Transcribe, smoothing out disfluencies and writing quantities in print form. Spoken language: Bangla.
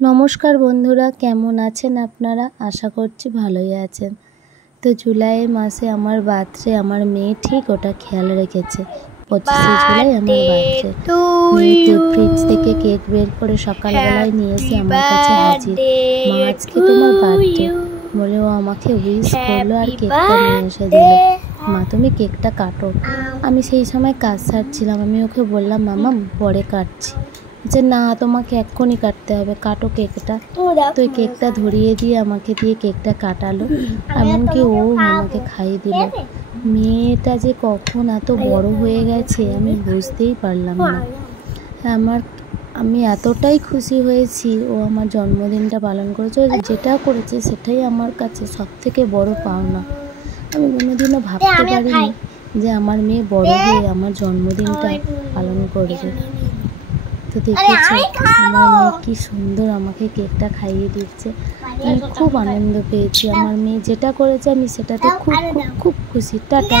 নমস্কার বন্ধুরা, কেমন আছেন আপনারা? আশা করছি ভালোই আছেন। তো জুলাই মাসে আমার বার্থডে, আমার মেয়ে ঠিক ওটা খেয়াল রেখেছে। 25শে জুলাই আমার বার্থডে। মেয়ে ফ্রিজ থেকে কেক বের করে সকালবেলায় নিয়ে এসে আমার কাছে হাজির। মা, আজকে তোমার বার্থডে বলে ও আমাকে উইশ করলো আর কেকটা নিয়ে এসে দিল। মা, তুমি কেকটা কাটো। আমি সেই সময় কাজ সারছিলাম। আমি ওকে বললাম, মামা পরে কাটছি। যে না, তোমাকে এক্ষুনি কাটতে হবে, কাটো কেকটা। তো কেকটা ধরিয়ে দিয়ে আমাকে দিয়ে কেকটা কাটালো, এমনকি ও আমাকে খাইয়ে দিল। মেয়েটা যে কখন এত বড় হয়ে গেছে আমি বুঝতেই পারলাম না। আমি এতটাই খুশি হয়েছি, ও আমার জন্মদিনটা পালন করেছে। ও যেটা করেছে সেটাই আমার কাছে সবথেকে বড় পাওনা। আমি কোনোদিনও ভাবতে পারিনি যে আমার মেয়ে বড় হয়ে আমার জন্মদিনটা পালন করবে। তো দেখেছি আমার মেয়ে কি সুন্দর আমাকে কেকটা খাইয়ে দিচ্ছে। আমি খুব আনন্দ পেয়েছি। আমার মেয়ে যেটা করেছে আমি সেটাতে খুব খুব খুব খুশি। টাটা।